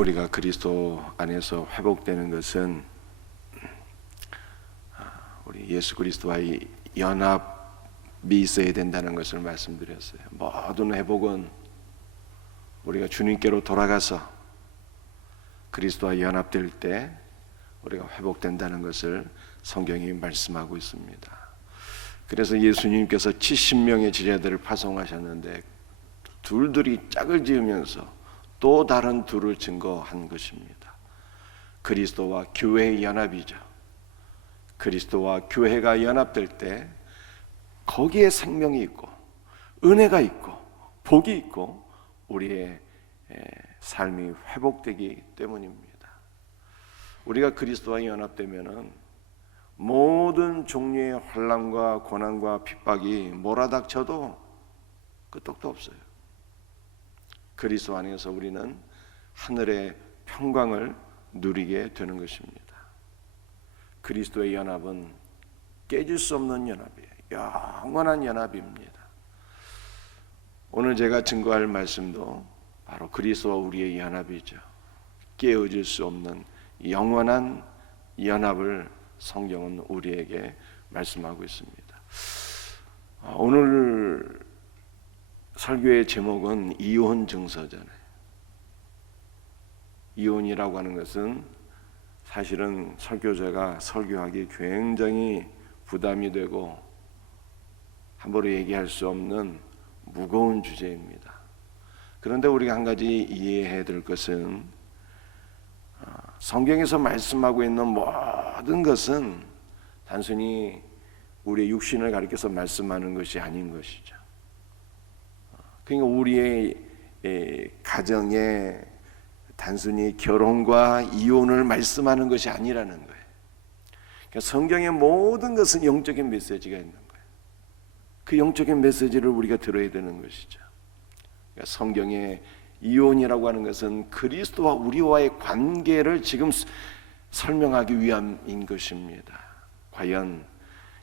우리가 그리스도 안에서 회복되는 것은 우리 예수 그리스도와의 연합이 있어야 된다는 것을 말씀드렸어요. 모든 회복은 우리가 주님께로 돌아가서 그리스도와 연합될 때 우리가 회복된다는 것을 성경이 말씀하고 있습니다. 그래서 예수님께서 70명의 제자들을 파송하셨는데 둘둘이 짝을 지으면서 또 다른 둘을 증거한 것입니다. 그리스도와 교회의 연합이죠. 그리스도와 교회가 연합될 때 거기에 생명이 있고 은혜가 있고 복이 있고 우리의 삶이 회복되기 때문입니다. 우리가 그리스도와 연합되면은 모든 종류의 환난과 고난과 핍박이 몰아닥쳐도 끄떡도 없어요. 그리스도 안에서 우리는 하늘의 평강을 누리게 되는 것입니다. 그리스도의 연합은 깨질 수 없는 연합이에요. 영원한 연합입니다. 오늘 제가 증거할 말씀도 바로 그리스도와 우리의 연합이죠. 깨어질 수 없는 영원한 연합을 성경은 우리에게 말씀하고 있습니다. 오늘 설교의 제목은 이혼 증서잖아요. 이혼이라고 하는 것은 사실은 설교자가 설교하기 굉장히 부담이 되고 함부로 얘기할 수 없는 무거운 주제입니다. 그런데 우리가 한 가지 이해해야 될 것은 성경에서 말씀하고 있는 모든 것은 단순히 우리의 육신을 가리켜서 말씀하는 것이 아닌 것이죠. 그러니까 우리의 가정에 단순히 결혼과 이혼을 말씀하는 것이 아니라는 거예요. 그러니까 성경의 모든 것은 영적인 메시지가 있는 거예요. 그 영적인 메시지를 우리가 들어야 되는 것이죠. 그러니까 성경의 이혼이라고 하는 것은 그리스도와 우리와의 관계를 지금 설명하기 위함인 것입니다. 과연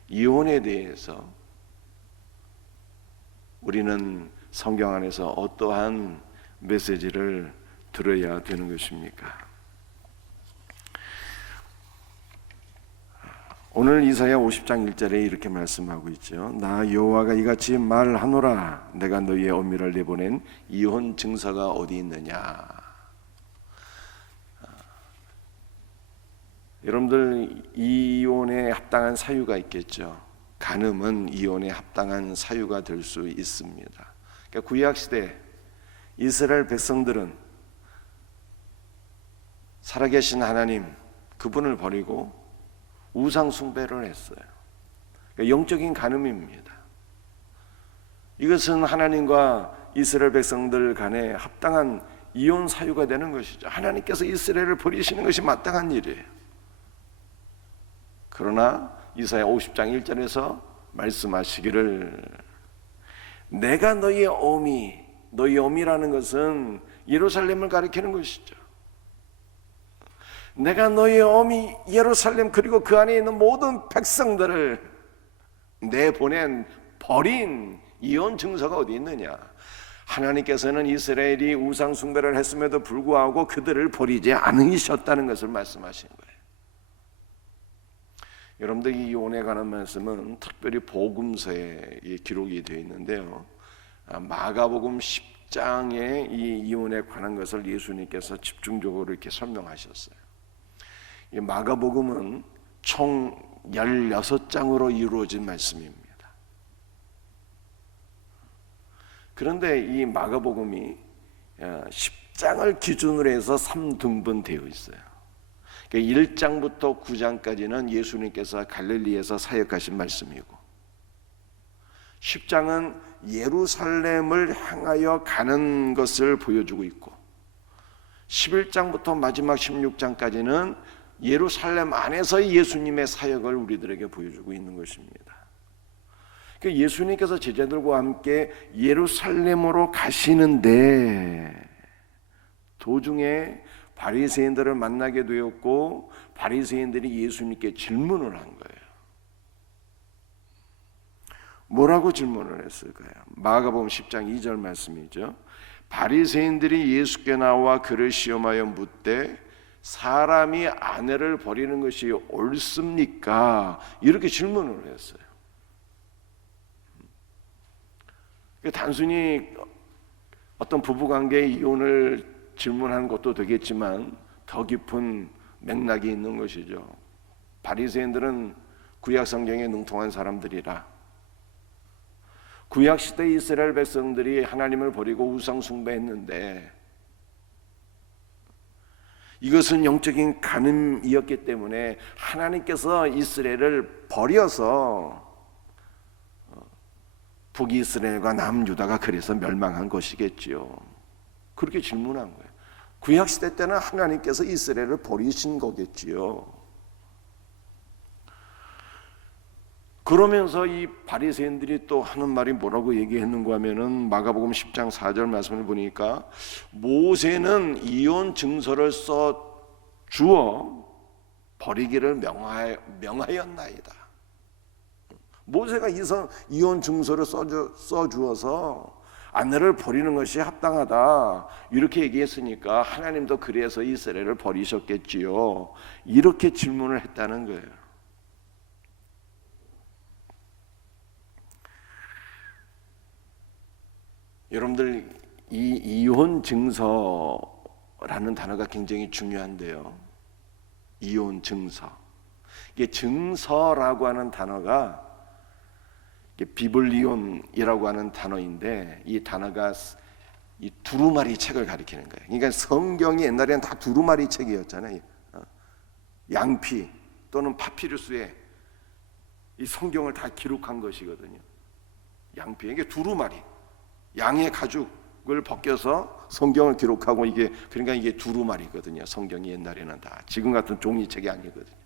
이혼에 대해서 우리는 성경 안에서 어떠한 메시지를 들어야 되는 것입니까? 오늘 이사야 50장 1절에 이렇게 말씀하고 있죠. 나 여호와가 이같이 말하노라. 내가 너희의 어미를 내보낸 이혼 증서가 어디 있느냐. 여러분들 이혼에 합당한 사유가 있겠죠. 간음은 이혼에 합당한 사유가 될 수 있습니다. 그러니까 구약시대 이스라엘 백성들은 살아계신 하나님 그분을 버리고 우상 숭배를 했어요. 그러니까 영적인 간음입니다. 이것은 하나님과 이스라엘 백성들 간에 합당한 이혼 사유가 되는 것이죠. 하나님께서 이스라엘을 버리시는 것이 마땅한 일이에요. 그러나 이사야 50장 1절에서 말씀하시기를 내가 너희의 어미, 너희 어미라는 것은 예루살렘을 가리키는 것이죠. 내가 너희의 어미 예루살렘 그리고 그 안에 있는 모든 백성들을 내보낸 버린 이혼 증서가 어디 있느냐. 하나님께서는 이스라엘이 우상 숭배를 했음에도 불구하고 그들을 버리지 않으셨다는 것을 말씀하신 거예요. 여러분들 이 이혼에 관한 말씀은 특별히 복음서에 기록이 되어 있는데요. 마가복음 10장에 이 이혼에 관한 것을 예수님께서 집중적으로 이렇게 설명하셨어요. 이 마가복음은 총 16장으로 이루어진 말씀입니다. 그런데 이 마가복음이 10장을 기준으로 해서 3등분 되어 있어요. 1장부터 9장까지는 예수님께서 갈릴리에서 사역하신 말씀이고 10장은 예루살렘을 향하여 가는 것을 보여주고 있고 11장부터 마지막 16장까지는 예루살렘 안에서의 예수님의 사역을 우리들에게 보여주고 있는 것입니다. 예수님께서 제자들과 함께 예루살렘으로 가시는데 도중에 바리새인들을 만나게 되었고 바리새인들이 예수님께 질문을 한 거예요. 뭐라고 질문을 했을까요? 마가복음 10장 2절 말씀이죠. 바리새인들이 예수께 나와 그를 시험하여 묻되 사람이 아내를 버리는 것이 옳습니까? 이렇게 질문을 했어요. 단순히 어떤 부부관계의 이혼을 질문하는 것도 되겠지만 더 깊은 맥락이 있는 것이죠. 바리새인들은 구약 성경에 능통한 사람들이라 구약 시대 이스라엘 백성들이 하나님을 버리고 우상 숭배했는데 이것은 영적인 간음이었기 때문에 하나님께서 이스라엘을 버려서 북이스라엘과 남유다가 그래서 멸망한 것이겠지요. 그렇게 질문한 거예요. 구약 시대 때는 하나님께서 이스라엘을 버리신 거겠지요. 그러면서 이 바리새인들이 또 하는 말이 뭐라고 얘기했는가 하면은 마가복음 10장 4절 말씀을 보니까 모세는 이혼 증서를 써 주어 버리기를 명하였나이다. 모세가 이혼 증서를 써 주어서 아내를 버리는 것이 합당하다 이렇게 얘기했으니까 하나님도 그래서 이스라엘을 버리셨겠지요. 이렇게 질문을 했다는 거예요. 여러분들 이 이혼 증서라는 단어가 굉장히 중요한데요. 이혼 증서. 이게 증서라고 하는 단어가 비블리온이라고 하는 단어인데 이 단어가 이 두루마리 책을 가리키는 거예요. 그러니까 성경이 옛날에는 다 두루마리 책이었잖아요. 양피 또는 파피루스에 이 성경을 다 기록한 것이거든요. 양피 이게 두루마리. 양의 가죽을 벗겨서 성경을 기록하고 그러니까 이게 두루마리거든요. 성경이 옛날에는 다 지금 같은 종이책이 아니거든요.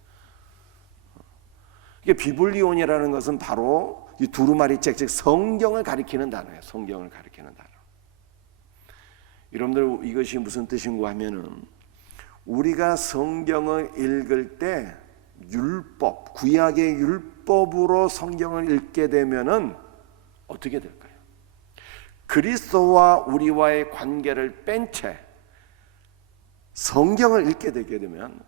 이게 비블리온이라는 것은 바로 이 두루마리 책, 즉 성경을 가리키는 단어예요. 성경을 가리키는 단어. 여러분들 이것이 무슨 뜻인가 하면은 우리가 성경을 읽을 때 율법, 구약의 율법으로 성경을 읽게 되면은 어떻게 될까요? 그리스도와 우리와의 관계를 뺀 채 성경을 읽게 되게 되면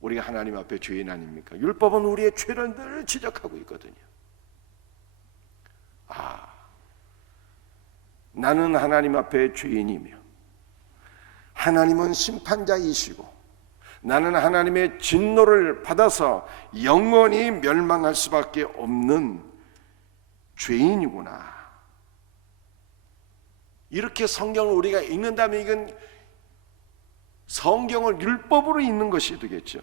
우리가 하나님 앞에 죄인 아닙니까? 율법은 우리의 죄를 늘 지적하고 있거든요. 나는 하나님 앞에 죄인이며 하나님은 심판자이시고 나는 하나님의 진노를 받아서 영원히 멸망할 수밖에 없는 죄인이구나. 이렇게 성경을 우리가 읽는다면 이건 성경을 율법으로 읽는 것이 되겠죠.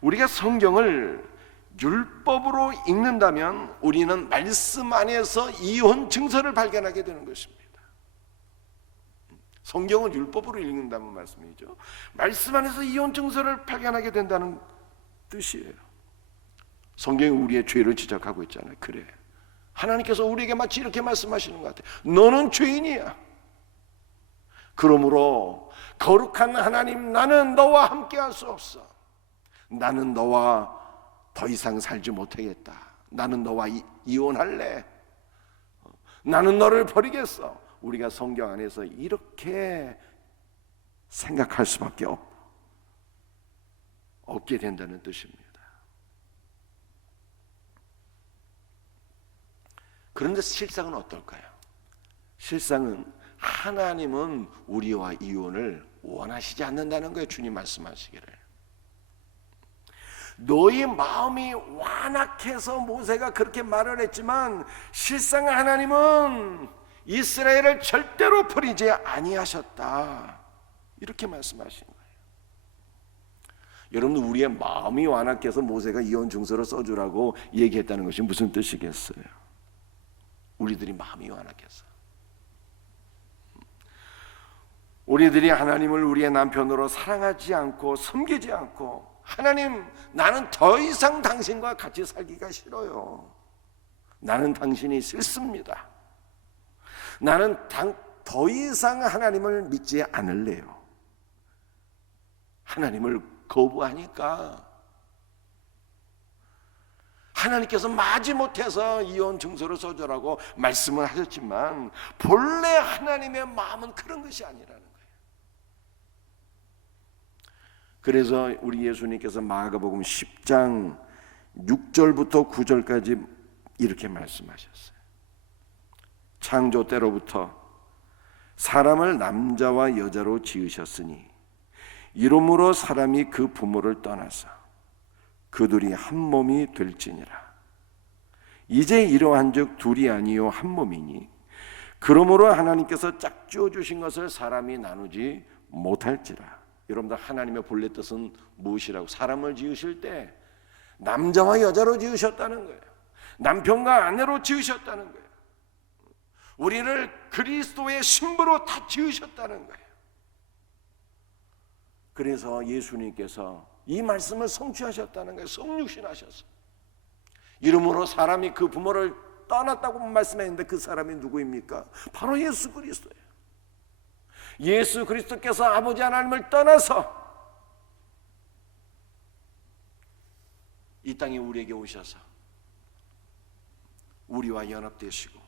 우리가 성경을 율법으로 읽는다면 우리는 말씀 안에서 이혼 증서를 발견하게 되는 것입니다. 성경을 율법으로 읽는다는 말씀이죠. 말씀 안에서 이혼 증서를 발견하게 된다는 뜻이에요. 성경이 우리의 죄를 지적하고 있잖아요. 그래, 하나님께서 우리에게 마치 이렇게 말씀하시는 것 같아요. 너는 죄인이야. 그러므로 거룩한 하나님, 나는 너와 함께 할 수 없어. 나는 너와 더 이상 살지 못하겠다. 나는 너와 이혼할래. 나는 너를 버리겠어. 우리가 성경 안에서 이렇게 생각할 수밖에 없게 된다는 뜻입니다. 그런데 실상은 어떨까요? 실상은 하나님은 우리와 이혼을 원하시지 않는다는 거예요. 주님 말씀하시기를 너희 마음이 완악해서 모세가 그렇게 말을 했지만 실상 하나님은 이스라엘을 절대로 버리지 아니하셨다. 이렇게 말씀하신 거예요. 여러분, 우리의 마음이 완악해서 모세가 이혼 증서를 써주라고 얘기했다는 것이 무슨 뜻이겠어요? 우리들이 마음이 완악해서 우리들이 하나님을 우리의 남편으로 사랑하지 않고 섬기지 않고 하나님, 나는 더 이상 당신과 같이 살기가 싫어요. 나는 당신이 싫습니다. 나는 더 이상 하나님을 믿지 않을래요. 하나님을 거부하니까 하나님께서 마지못해서 이혼 증서를 써주라고 말씀을 하셨지만 본래 하나님의 마음은 그런 것이 아니라는 거예요. 그래서 우리 예수님께서 마가복음 10장 6절부터 9절까지 이렇게 말씀하셨어요. 창조 때로부터 사람을 남자와 여자로 지으셨으니 이러므로 사람이 그 부모를 떠나서 그들이 한 몸이 될지니라. 이제 이러한즉 둘이 아니요 한 몸이니 그러므로 하나님께서 짝지어 주신 것을 사람이 나누지 못할지라. 여러분들, 하나님의 본래 뜻은 무엇이라고? 사람을 지으실 때 남자와 여자로 지으셨다는 거예요. 남편과 아내로 지으셨다는 거예요. 우리를 그리스도의 신부로 다 지으셨다는 거예요. 그래서 예수님께서 이 말씀을 성취하셨다는 거예요. 성육신하셨어요. 이러므로 사람이 그 부모를 떠났다고 말씀했는데 그 사람이 누구입니까? 바로 예수 그리스도예요. 예수 그리스도께서 아버지 하나님을 떠나서 이 땅에 우리에게 오셔서 우리와 연합되시고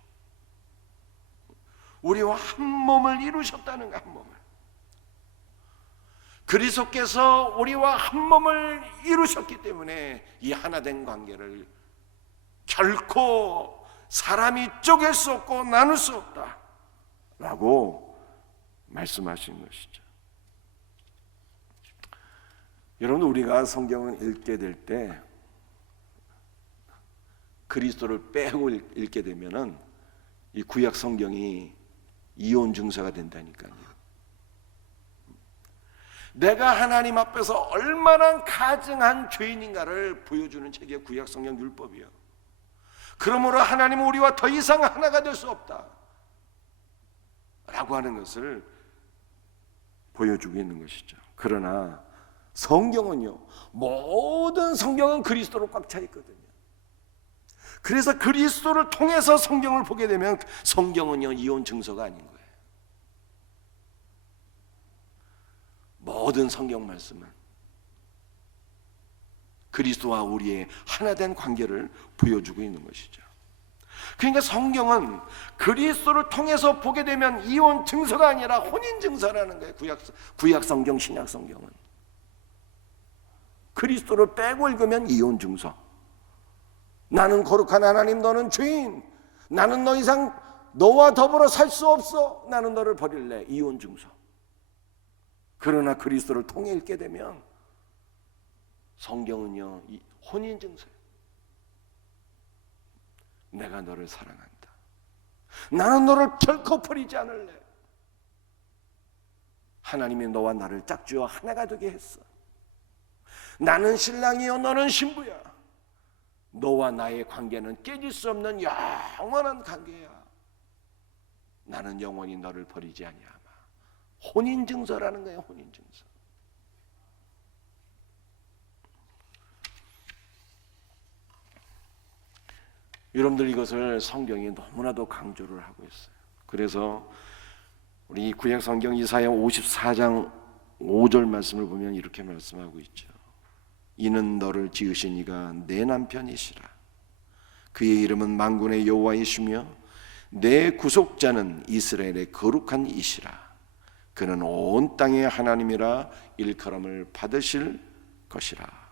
우리와 한 몸을 이루셨다는 거야. 한 몸을. 그리스도께서 우리와 한 몸을 이루셨기 때문에 이 하나된 관계를 결코 사람이 쪼갤 수 없고 나눌 수 없다 라고 말씀하신 것이죠. 여러분, 우리가 성경을 읽게 될 때 그리스도를 빼고 읽게 되면은 이 구약 성경이 이혼 증서가 된다니까요. 내가 하나님 앞에서 얼마나 가증한 죄인인가를 보여주는 책이 구약 성경 율법이요. 그러므로 하나님은 우리와 더 이상 하나가 될 수 없다 라고 하는 것을 보여주고 있는 것이죠. 그러나 성경은요, 모든 성경은 그리스도로 꽉 차 있거든요. 그래서 그리스도를 통해서 성경을 보게 되면 성경은요, 이혼 증서가 아닌 거예요. 모든 성경 말씀은 그리스도와 우리의 하나된 관계를 보여주고 있는 것이죠. 그러니까 성경은 그리스도를 통해서 보게 되면 이혼 증서가 아니라 혼인 증서라는 거예요. 구약 성경, 신약 성경은 그리스도를 빼고 읽으면 이혼 증서. 나는 거룩한 하나님, 너는 죄인. 나는 더 이상 너와 더불어 살 수 없어. 나는 너를 버릴래. 이혼 증서. 그러나 그리스도를 통해 읽게 되면 성경은요, 이 혼인 증서예요. 내가 너를 사랑한다. 나는 너를 결코 버리지 않을래. 하나님이 너와 나를 짝지어 하나가 되게 했어. 나는 신랑이요, 너는 신부야. 너와 나의 관계는 깨질 수 없는 영원한 관계야. 나는 영원히 너를 버리지 아니하마. 혼인 증서라는 거예요. 혼인 증서. 여러분들, 이것을 성경이 너무나도 강조를 하고 있어요. 그래서 우리 구약 성경 이사야 54장 5절 말씀을 보면 이렇게 말씀하고 있죠. 이는 너를 지으신 이가 내 남편이시라. 그의 이름은 만군의 여호와이시며 내 구속자는 이스라엘의 거룩한 이시라. 그는 온 땅의 하나님이라 일컬음을 받으실 것이라.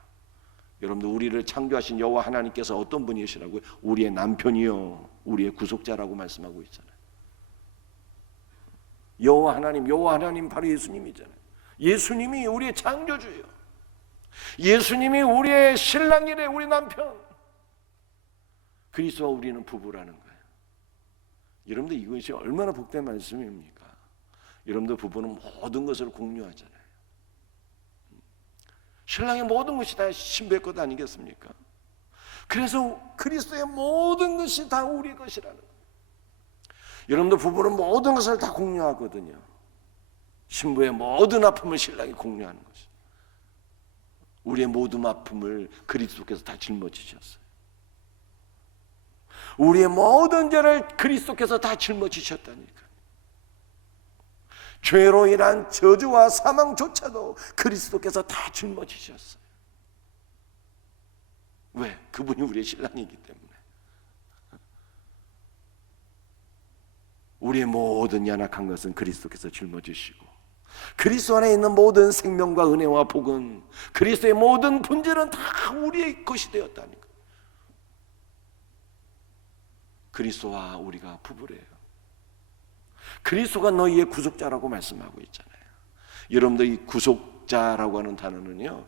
여러분들, 우리를 창조하신 여호와 하나님께서 어떤 분이시라고요? 우리의 남편이요, 우리의 구속자라고 말씀하고 있잖아요. 여호와 하나님 바로 예수님이잖아요. 예수님이 우리의 창조주예요. 예수님이 우리의 신랑이래, 우리 남편. 그리스도와 우리는 부부라는 거예요. 여러분들, 이것이 얼마나 복된 말씀입니까? 여러분들, 부부는 모든 것을 공유하잖아요. 신랑의 모든 것이 다 신부의 것 아니겠습니까? 그래서 그리스도의 모든 것이 다 우리 것이라는 거예요. 여러분들, 부부는 모든 것을 다 공유하거든요. 신부의 모든 아픔을 신랑이 공유하는 것이죠. 우리의 모든 아픔을 그리스도께서 다 짊어지셨어요. 우리의 모든 죄를 그리스도께서 다 짊어지셨다니까요. 죄로 인한 저주와 사망조차도 그리스도께서 다 짊어지셨어요. 왜? 그분이 우리의 신랑이기 때문에. 우리의 모든 연약한 것은 그리스도께서 짊어지시고, 그리스도 안에 있는 모든 생명과 은혜와 복은, 그리스도의 모든 분질은 다 우리의 것이 되었다니까. 그리스도와 우리가 부부래요. 그리스도가 너희의 구속자라고 말씀하고 있잖아요. 여러분들 이 구속자라고 하는 단어는요,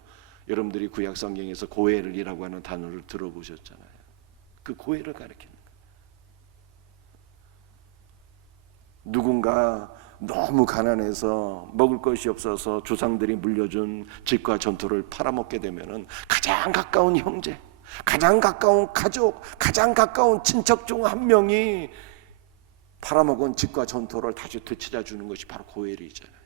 여러분들이 구약 성경에서 고엘이라고 하는 단어를 들어보셨잖아요. 그 고엘을 가리키는 거예요. 누군가 너무 가난해서 먹을 것이 없어서 조상들이 물려준 집과 전토를 팔아먹게 되면은 가장 가까운 형제, 가장 가까운 가족, 가장 가까운 친척 중 한 명이 팔아먹은 집과 전토를 다시 되찾아 주는 것이 바로 고엘이잖아요.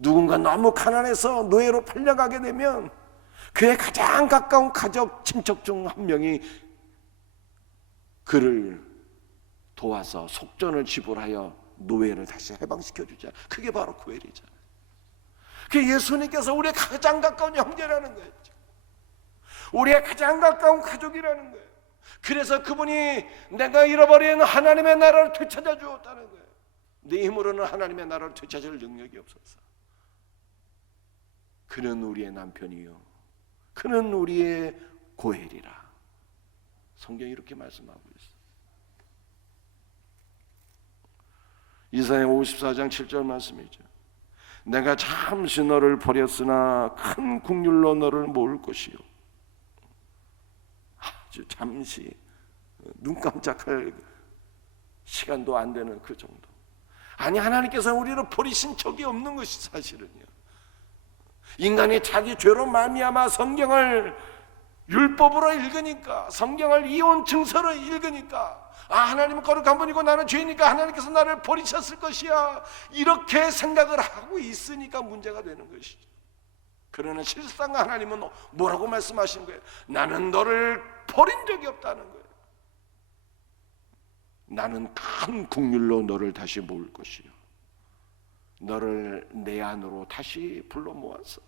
누군가 너무 가난해서 노예로 팔려가게 되면 그의 가장 가까운 가족, 친척 중 한 명이 그를 도와서 속전을 지불하여 노예를 다시 해방시켜 주자. 그게 바로 고엘이잖아요. 그 예수님께서 우리의 가장 가까운 형제라는 거예요. 우리의 가장 가까운 가족이라는 거예요. 그래서 그분이 내가 잃어버린 하나님의 나라를 되찾아 주었다는 거예요. 내 힘으로는 하나님의 나라를 되찾을 능력이 없어서. 그는 우리의 남편이요, 그는 우리의 고엘이라. 성경이 이렇게 말씀하고 있어요. 이사야 54장 7절 말씀이죠. 내가 잠시 너를 버렸으나 큰 국률로 너를 모을 것이요. 아주 잠시, 눈 깜짝할 시간도 안 되는 그 정도. 아니, 하나님께서 우리를 버리신 적이 없는 것이 사실은요. 인간이 자기 죄로 말미암아 성경을 율법으로 읽으니까, 성경을 이혼 증서로 읽으니까, 하나님은 거룩한 분이고 나는 죄니까 하나님께서 나를 버리셨을 것이야, 이렇게 생각을 하고 있으니까 문제가 되는 것이죠. 그러나 실상 하나님은 뭐라고 말씀하신 거예요? 나는 너를 버린 적이 없다는 거예요. 나는 큰 국률로 너를 다시 모을 것이요, 너를 내 안으로 다시 불러 모아서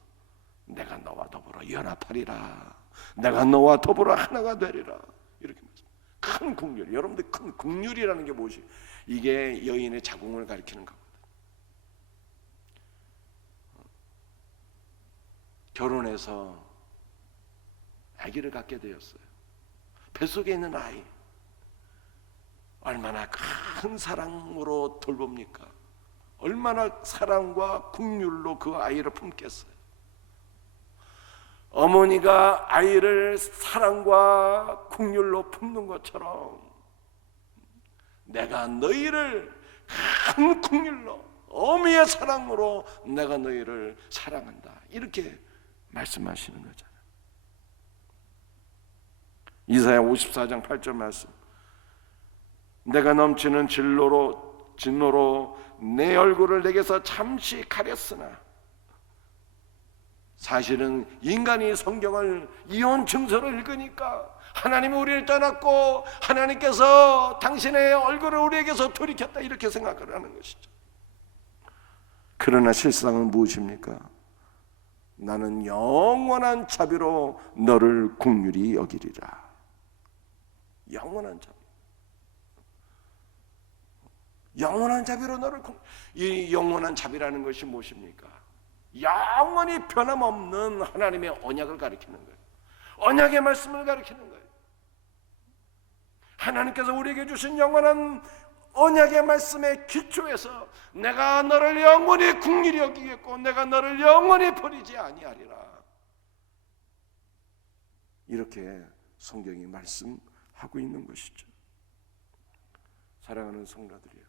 내가 너와 더불어 연합하리라, 내가 너와 더불어 하나가 되리라. 이렇게 말씀. 큰 국률. 여러분들 큰 국률이라는 게 무엇이? 이게 여인의 자궁을 가리키는 거거든. 결혼해서 아기를 갖게 되었어요. 뱃속에 있는 아이, 얼마나 큰 사랑으로 돌봅니까? 얼마나 사랑과 국률로 그 아이를 품겠어요. 어머니가 아이를 사랑과 국률로 품는 것처럼 내가 너희를 큰 국률로, 어미의 사랑으로 내가 너희를 사랑한다, 이렇게 말씀하시는 거잖아요. 이사야 54장 8절 말씀. 내가 넘치는 진노로 내 얼굴을 내게서 잠시 가렸으나, 사실은 인간이 성경을 이혼 증서를 읽으니까 하나님이 우리를 떠났고 하나님께서 당신의 얼굴을 우리에게서 돌이켰다, 이렇게 생각을 하는 것이죠. 그러나 실상은 무엇입니까? 나는 영원한 자비로 너를 긍휼히 여기리라. 영원한 자비. 영원한 자비로 너를 이 영원한 자비라는 것이 무엇입니까? 영원히 변함없는 하나님의 언약을 가리키는 거예요. 언약의 말씀을 가리키는 거예요. 하나님께서 우리에게 주신 영원한 언약의 말씀에 기초해서 내가 너를 영원히 긍휼히 여기겠고 내가 너를 영원히 버리지 아니하리라, 이렇게 성경이 말씀하고 있는 것이죠. 사랑하는 성도들이요,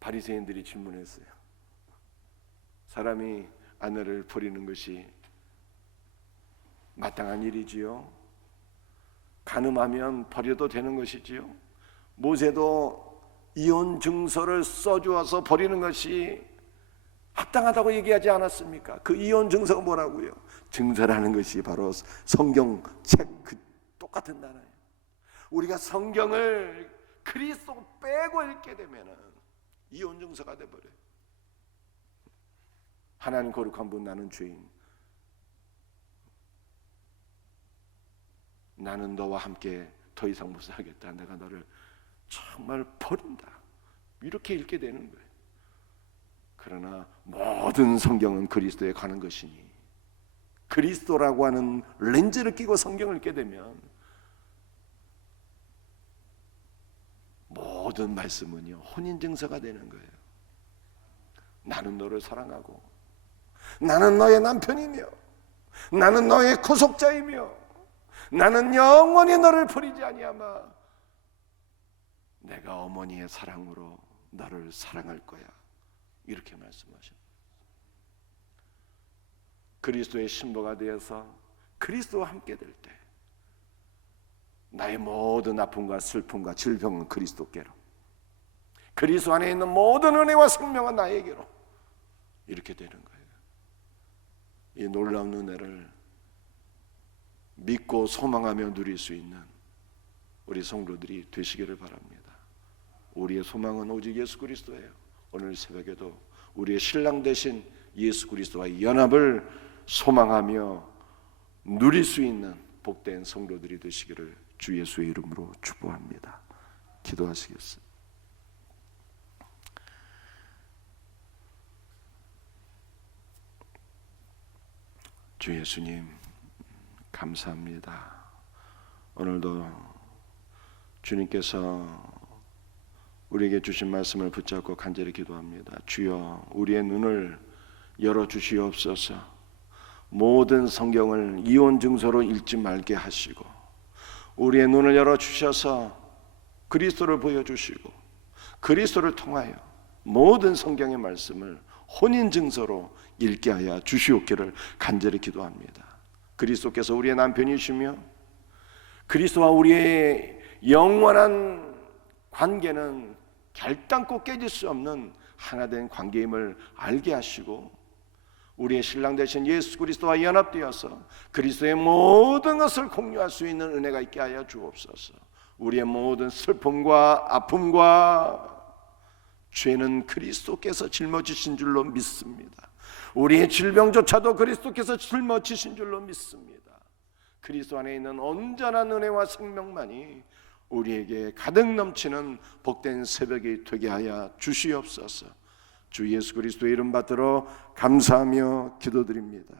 바리새인들이 질문했어요. 사람이 아내를 버리는 것이 마땅한 일이지요? 간음하면 버려도 되는 것이지요? 모세도 이혼 증서를 써주어서 버리는 것이 합당하다고 얘기하지 않았습니까? 그 이혼 증서가 뭐라고요? 증서라는 것이 바로 성경책 그 똑같은 단어예요. 우리가 성경을 그리스도 빼고 읽게 되면은 이혼 증서가 돼버려요. 하나님 거룩한 분, 나는 죄인. 나는 너와 함께 더 이상 못 살겠다. 내가 너를 정말 버린다. 이렇게 읽게 되는 거예요. 그러나 모든 성경은 그리스도에 관한 것이니 그리스도라고 하는 렌즈를 끼고 성경을 읽게 되면 모든 말씀은요 혼인증서가 되는 거예요. 나는 너를 사랑하고 나는 너의 남편이며 나는 너의 구속자이며 나는 영원히 너를 버리지 아니하마. 내가 어머니의 사랑으로 너를 사랑할 거야. 이렇게 말씀하십니다. 그리스도의 신부가 되어서 그리스도와 함께 될 때 나의 모든 아픔과 슬픔과 질병은 그리스도께로, 그리스도 안에 있는 모든 은혜와 생명은 나에게로, 이렇게 되는 거예요. 이 놀라운 은혜를 믿고 소망하며 누릴 수 있는 우리 성도들이 되시기를 바랍니다. 우리의 소망은 오직 예수 그리스도예요. 오늘 새벽에도 우리의 신랑 되신 예수 그리스도와의 연합을 소망하며 누릴 수 있는 복된 성도들이 되시기를 주 예수의 이름으로 축복합니다. 기도하시겠습니다. 주 예수님 감사합니다. 오늘도 주님께서 우리에게 주신 말씀을 붙잡고 간절히 기도합니다. 주여, 우리의 눈을 열어주시옵소서. 모든 성경을 이혼 증서로 읽지 말게 하시고 우리의 눈을 열어주셔서 그리스도를 보여주시고 그리스도를 통하여 모든 성경의 말씀을 혼인 증서로 읽게 하여 주시옵기를 간절히 기도합니다. 그리스도께서 우리의 남편이시며 그리스도와 우리의 영원한 관계는 결단코 깨질 수 없는 하나된 관계임을 알게 하시고 우리의 신랑 되신 예수 그리스도와 연합되어서 그리스도의 모든 것을 공유할 수 있는 은혜가 있게 하여 주옵소서. 우리의 모든 슬픔과 아픔과 죄는 그리스도께서 짊어지신 줄로 믿습니다. 우리의 질병조차도 그리스도께서 짊어지신 줄로 믿습니다. 그리스도 안에 있는 온전한 은혜와 생명만이 우리에게 가득 넘치는 복된 새벽이 되게 하여 주시옵소서. 주 예수 그리스도의 이름 받들어 감사하며 기도드립니다.